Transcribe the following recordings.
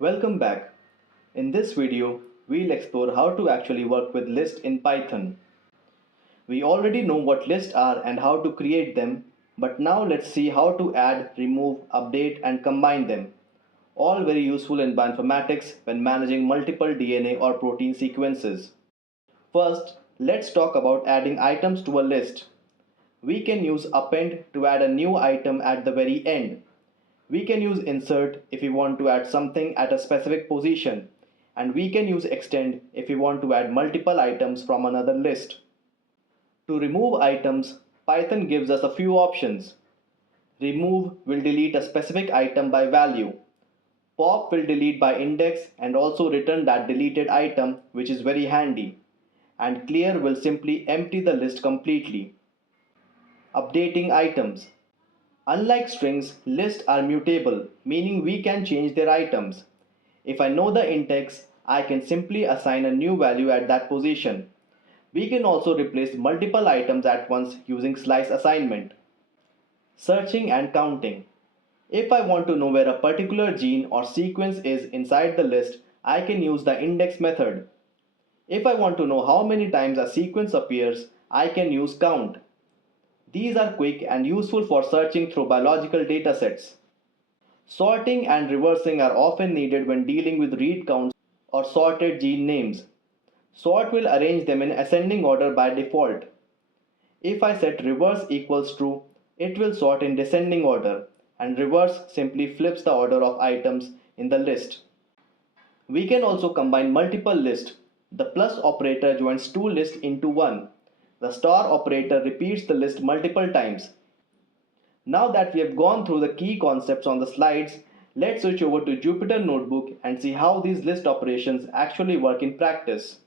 Welcome back. In this video, we'll explore how to actually work with lists in Python. We already know what lists are and how to create them, but now let's see how to add, remove, update, and combine them. All very useful in bioinformatics when managing multiple DNA or protein sequences. First, let's talk about adding items to a list. We can use append to add a new item at the very end. We can use insert if we want to add something at a specific position, and we can use extend if we want to add multiple items from another list. To remove items, Python gives us a few options. Remove will delete a specific item by value. Pop will delete by index and also return that deleted item, which is very handy. And clear will simply empty the list completely. Updating items. Unlike strings, lists are mutable, meaning we can change their items. If I know the index, I can simply assign a new value at that position. We can also replace multiple items at once using slice assignment. Searching and counting. If I want to know where a particular gene or sequence is inside the list, I can use the index method. If I want to know how many times a sequence appears, I can use count. These are quick and useful for searching through biological datasets. Sorting and reversing are often needed when dealing with read counts or sorted gene names. Sort will arrange them in ascending order by default. If I set reverse equals true, it will sort in descending order, and reverse simply flips the order of items in the list. We can also combine multiple lists. The plus operator joins two lists into one. The star operator repeats the list multiple times. Now that we have gone through the key concepts on the slides, let's switch over to Jupyter Notebook and see how these list operations actually work in practice.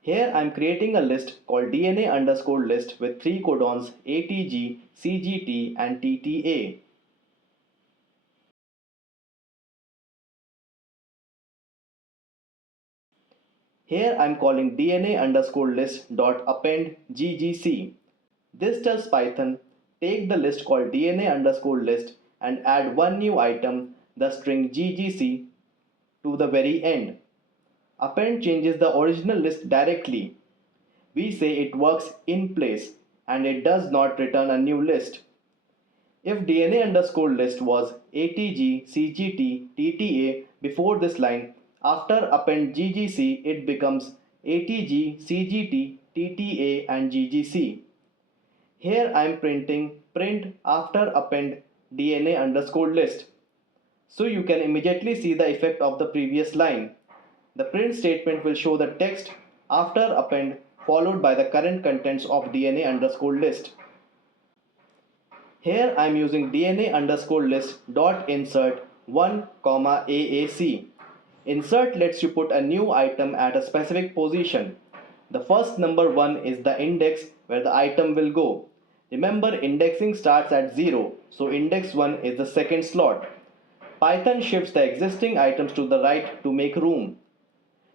Here I am creating a list called DNA underscore list with three codons ATG, CGT and TTA. Here I am calling DNA underscore list dot append ggc. This tells Python, take the list called DNA underscore list and add one new item, the string ggc, to the very end. Append changes the original list directly. We say it works in place and it does not return a new list. If DNA underscore list was ATG, CGT, TTA before this line, after append ggc it becomes ATG, CGT, TTA and ggc. Here I am printing print after append DNA underscore list. So you can immediately see the effect of the previous line. The print statement will show the text after append followed by the current contents of DNA underscore list. Here I am using DNA underscore list dot insert 1, AAC. Insert lets you put a new item at a specific position. The first number 1 is the index where the item will go. Remember, indexing starts at 0, so index 1 is the second slot. Python shifts the existing items to the right to make room.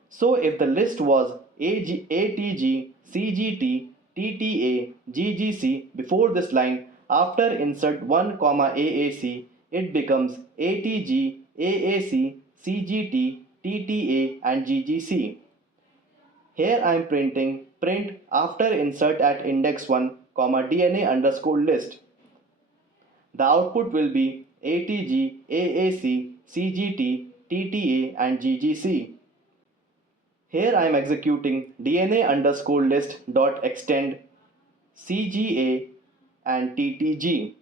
So if the list was ATG, CGT, TTA, GGC before this line, after insert 1, AAC, it becomes ATG, AAC, CGT, TTA and GGC. Here I am printing print after insert at index 1, DNA underscore list. The output will be ATG, AAC, CGT, TTA and GGC. Here I am executing DNA underscore list dot extend CGA and TTG.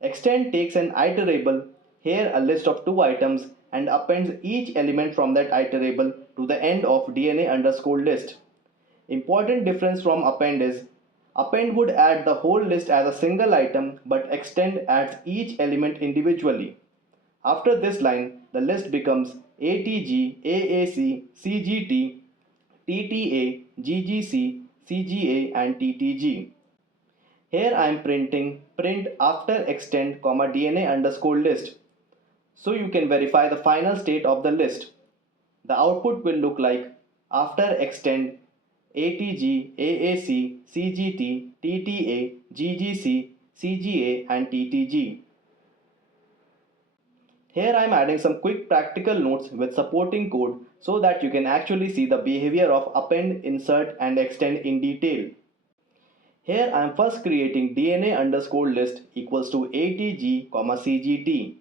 Extend takes an iterable, here a list of two items, and appends each element from that iterable to the end of DNA underscore list. Important difference from append is, append would add the whole list as a single item, but extend adds each element individually. After this line, the list becomes ATG, AAC, CGT, TTA, GGC, CGA and TTG. Here I am printing print after extend, DNA underscore list. So you can verify the final state of the list. The output will look like after extend ATG, AAC, CGT, TTA, GGC, CGA and TTG. Here I am adding some quick practical notes with supporting code so that you can actually see the behavior of append, insert and extend in detail. Here I am first creating DNA underscore list equals to ATG, CGT.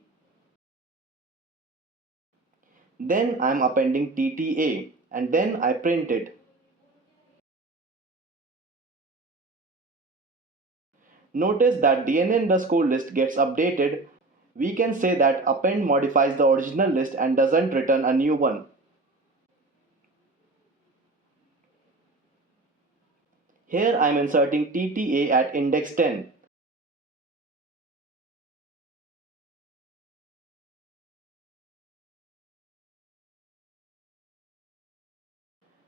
Then I am appending TTA and then I print it. Notice that DNA underscore list gets updated. We can say that append modifies the original list and doesn't return a new one. Here I am inserting TTA at index 10.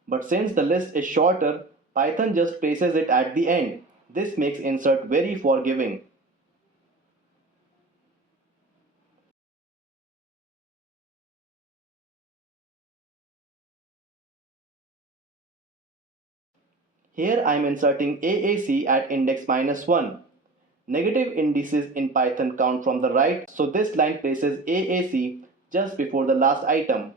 But since the list is shorter, Python just places it at the end. This makes insert very forgiving. Here I am inserting AAC at index -1. Negative indices in Python count from the right, so this line places AAC just before the last item.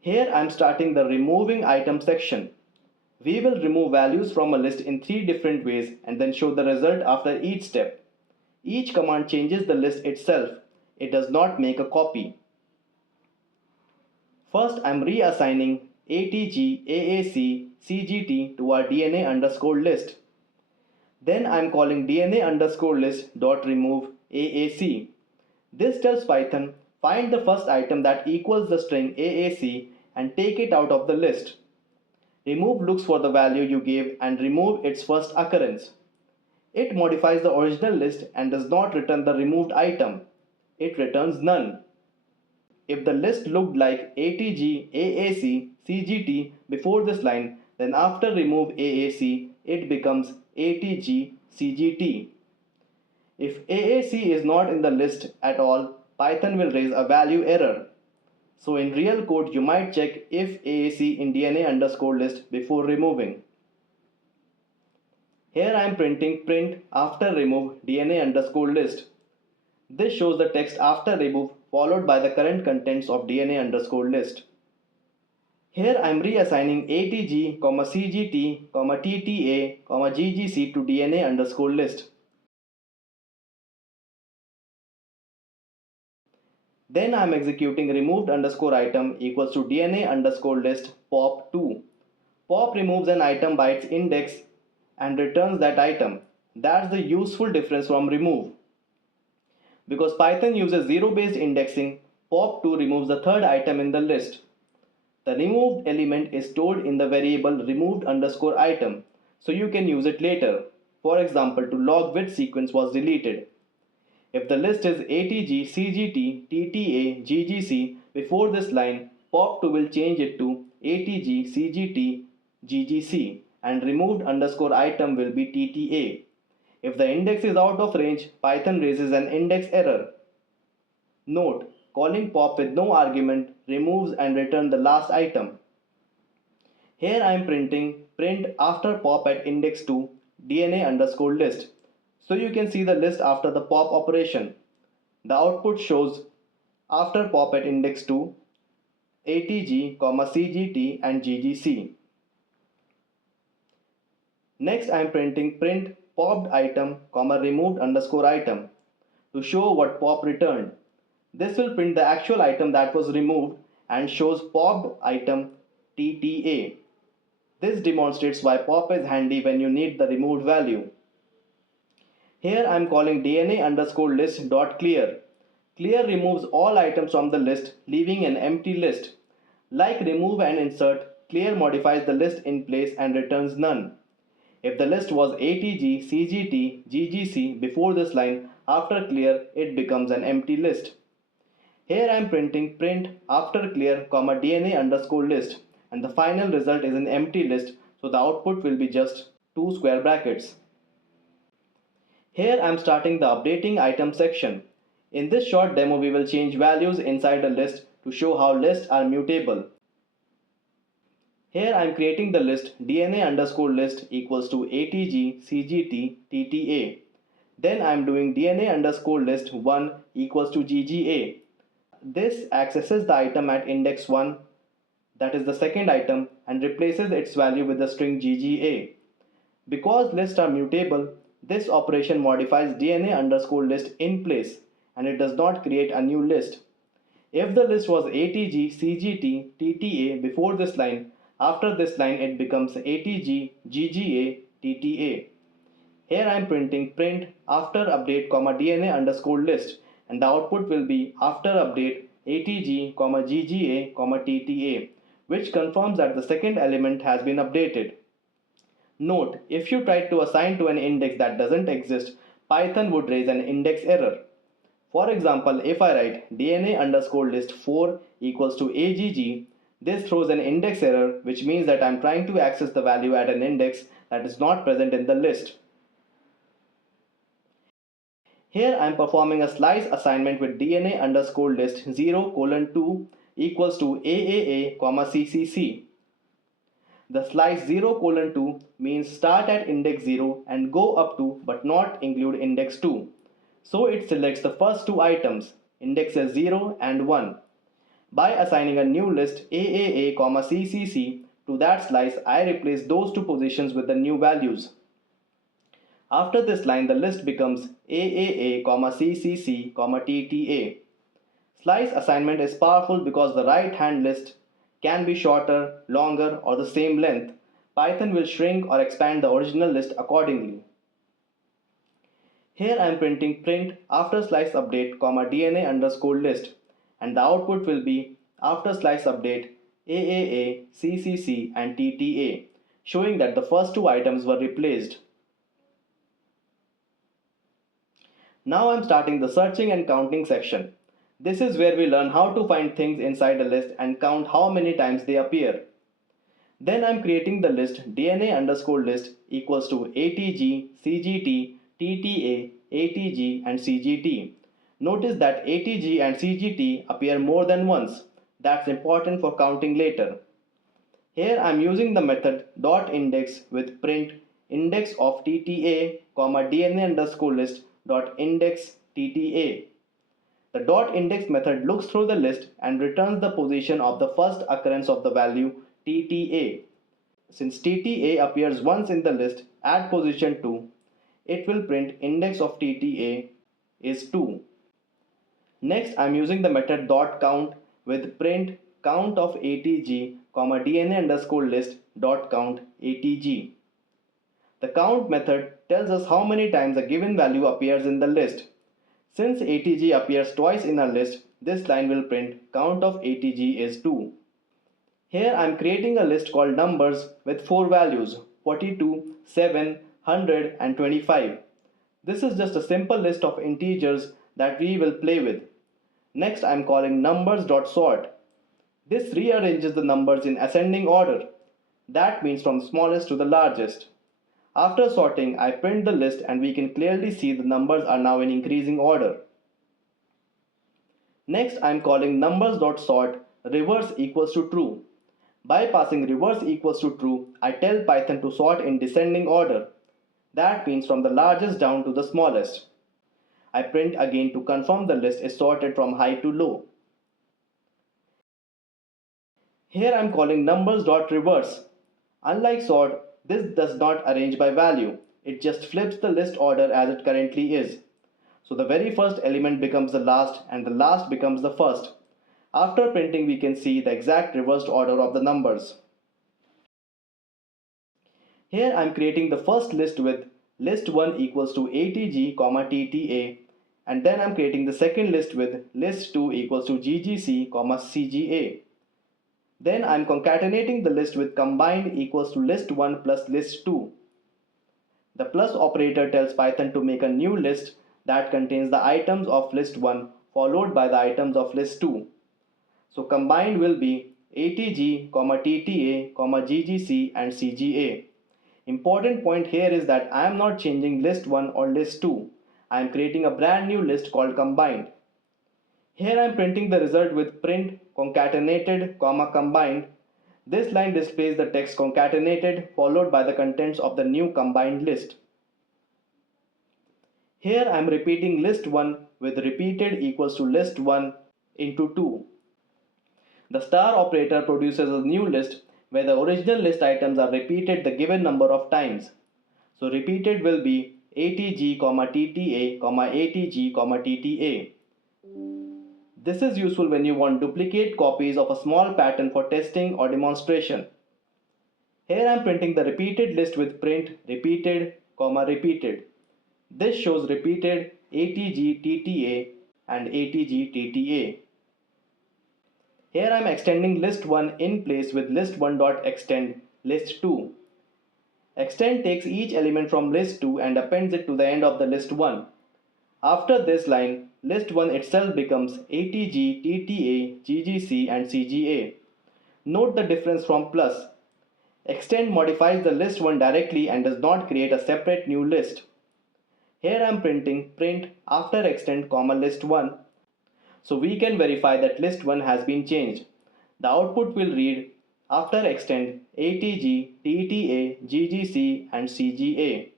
Here I am starting the removing item section. We will remove values from a list in 3 different ways and then show the result after each step. Each command changes the list itself. It does not make a copy. First, I am reassigning ATG, AAC, CGT to our DNA underscore list. Then I am calling DNA underscore list dot remove AAC. This tells Python find the first item that equals the string AAC and take it out of the list. Remove looks for the value you gave and remove its first occurrence. It modifies the original list and does not return the removed item. It returns none. If the list looked like ATG, AAC, CGT before this line, then after remove AAC, it becomes ATG, CGT. If AAC is not in the list at all, Python will raise a value error. So in real code, you might check if AAC in DNA underscore list before removing. Here I am printing print after remove DNA underscore list. This shows the text after remove followed by the current contents of DNA underscore list. Here I am reassigning ATG, CGT, TTA, GGC to DNA underscore list. Then I am executing removed underscore item equals to DNA underscore list pop2. Pop removes an item by its index and returns that item. That's the useful difference from remove. Because Python uses zero-based indexing, pop2 removes the third item in the list. The removed element is stored in the variable removed underscore item, so you can use it later. For example, to log which sequence was deleted. If the list is ATG, CGT, TTA, GGC before this line, pop2 will change it to ATG, CGT, GGC and removed underscore item will be TTA. If the index is out of range, Python raises an index error. Note, calling pop with no argument removes and returns the last item. Here I am printing print after pop at index 2 DNA underscore list. So you can see the list after the pop operation. The output shows after pop at index 2 ATG, CGT and GGC. Next I am printing print popped item, removed underscore item to show what pop returned. This will print the actual item that was removed and shows popped item TTA. This demonstrates why pop is handy when you need the removed value. Here I am calling DNA underscore list dot clear. Clear removes all items from the list, leaving an empty list. Like remove and insert, clear modifies the list in place and returns none. If the list was ATG, CGT, GGC before this line, after clear, it becomes an empty list. Here I am printing print after clear, DNA underscore list, and the final result is an empty list, so the output will be just 2 square brackets. Here I am starting the updating item section. In this short demo, we will change values inside a list to show how lists are mutable. Here I am creating the list DNA underscore list equals to ATG CGT TTA. Then I am doing DNA underscore list 1 equals to GGA. This accesses the item at index 1, that is the second item, and replaces its value with the string GGA. Because lists are mutable, this operation modifies DNA underscore list in place and it does not create a new list. If the list was ATG, CGT, TTA before this line, after this line it becomes ATG, GGA, TTA. Here I am printing print after update, DNA underscore list, and the output will be after update ATG, GGA, TTA, which confirms that the second element has been updated. Note, if you try to assign to an index that doesn't exist, Python would raise an index error. For example, if I write DNA underscore list 4 equals to AGG, this throws an index error, which means that I'm trying to access the value at an index that is not present in the list. Here I am performing a slice assignment with DNA underscore list 0 colon 2 equals to AAA, CCC. The slice 0 colon 2 means start at index 0 and go up to but not include index 2. So it selects the first two items, indexes 0 and 1. By assigning a new list AAA, CCC to that slice, I replace those two positions with the new values. After this line, the list becomes AAA, CCC, TTA. Slice assignment is powerful because the right hand list can be shorter, longer, or the same length. Python will shrink or expand the original list accordingly. Here I am printing print after slice update, DNA underscore list, and the output will be after slice update AAA, CCC, and TTA, showing that the first two items were replaced. Now I am starting the searching and counting section. This is where we learn how to find things inside a list and count how many times they appear. Then I am creating the list DNA underscore list equals to ATG, CGT, TTA, ATG, and CGT. Notice that ATG and CGT appear more than once. That's important for counting later. Here I am using the method .index with print index of TTA, DNA underscore list .index TTA. The .index method looks through the list and returns the position of the first occurrence of the value TTA. Since TTA appears once in the list at position 2, it will print index of TTA is 2. Next, I am using the method .count with print count of ATG, DNA underscore list .count ATG. The count method tells us how many times a given value appears in the list. Since ATG appears twice in our list, this line will print count of ATG is 2. Here I am creating a list called numbers with 4 values 42, 7, 100 and 25. This is just a simple list of integers that we will play with. Next I am calling numbers.sort. This rearranges the numbers in ascending order. That means from smallest to the largest. After sorting, I print the list and we can clearly see the numbers are now in increasing order. Next, I am calling numbers.sort reverse equals to true. By passing reverse equals to true, I tell Python to sort in descending order. That means from the largest down to the smallest. I print again to confirm the list is sorted from high to low. Here I am calling numbers.reverse. Unlike sort, this does not arrange by value. It just flips the list order as it currently is. So the very first element becomes the last and the last becomes the first. After printing, we can see the exact reversed order of the numbers. Here I am creating the first list with list1 equals to ATG, TTA, and then I am creating the second list with list2 equals to GGC, CGA. Then I am concatenating the list with combined equals to list1 plus list2. The plus operator tells Python to make a new list that contains the items of list1 followed by the items of list2. So combined will be ATG, TTA, GGC and CGA. Important point here is that I am not changing list1 or list2. I am creating a brand new list called combined. Here I am printing the result with print concatenated, combined. This line displays the text concatenated followed by the contents of the new combined list. Here I am repeating list 1 with repeated equals to list 1 into 2. The star operator produces a new list where the original list items are repeated the given number of times. So repeated will be ATG, TTA, ATG, TTA. This is useful when you want duplicate copies of a small pattern for testing or demonstration. Here I am printing the repeated list with print repeated, repeated. This shows repeated ATG, TTA and ATG, TTA. Here I am extending list 1 in place with list1.extend list 2. Extend takes each element from list 2 and appends it to the end of the list 1. After this line, list 1 itself becomes ATG, TTA, GGC and CGA. Note the difference from plus. Extend modifies the list 1 directly and does not create a separate new list. Here I am printing print after extend, list 1. So we can verify that list 1 has been changed. The output will read after extend ATG, TTA, GGC and CGA.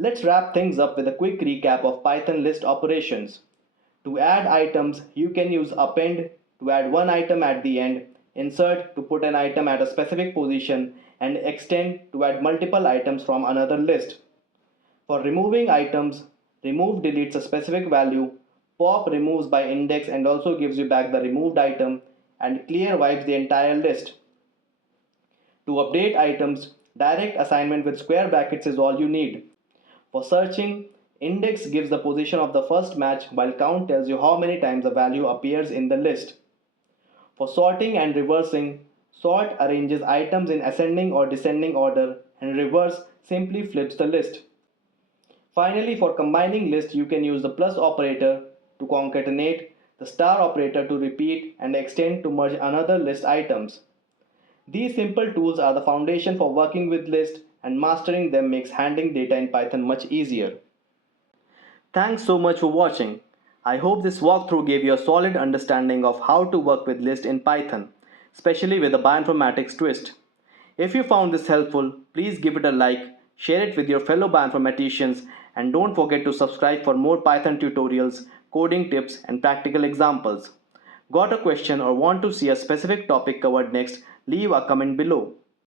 Let's wrap things up with a quick recap of Python list operations. To add items, you can use append to add one item at the end, insert to put an item at a specific position, and extend to add multiple items from another list. For removing items, remove deletes a specific value, pop removes by index and also gives you back the removed item, and clear wipes the entire list. To update items, direct assignment with square brackets is all you need. For searching, index gives the position of the first match while count tells you how many times a value appears in the list. For sorting and reversing, sort arranges items in ascending or descending order and reverse simply flips the list. Finally, for combining lists, you can use the plus operator to concatenate, the star operator to repeat, and extend to merge another list items. These simple tools are the foundation for working with lists, and mastering them makes handling data in Python much easier. Thanks so much for watching. I hope this walkthrough gave you a solid understanding of how to work with lists in Python, especially with the bioinformatics twist. If you found this helpful, please give it a like, share it with your fellow bioinformaticians, and don't forget to subscribe for more Python tutorials, coding tips, and practical examples. Got a question or want to see a specific topic covered next? Leave a comment below.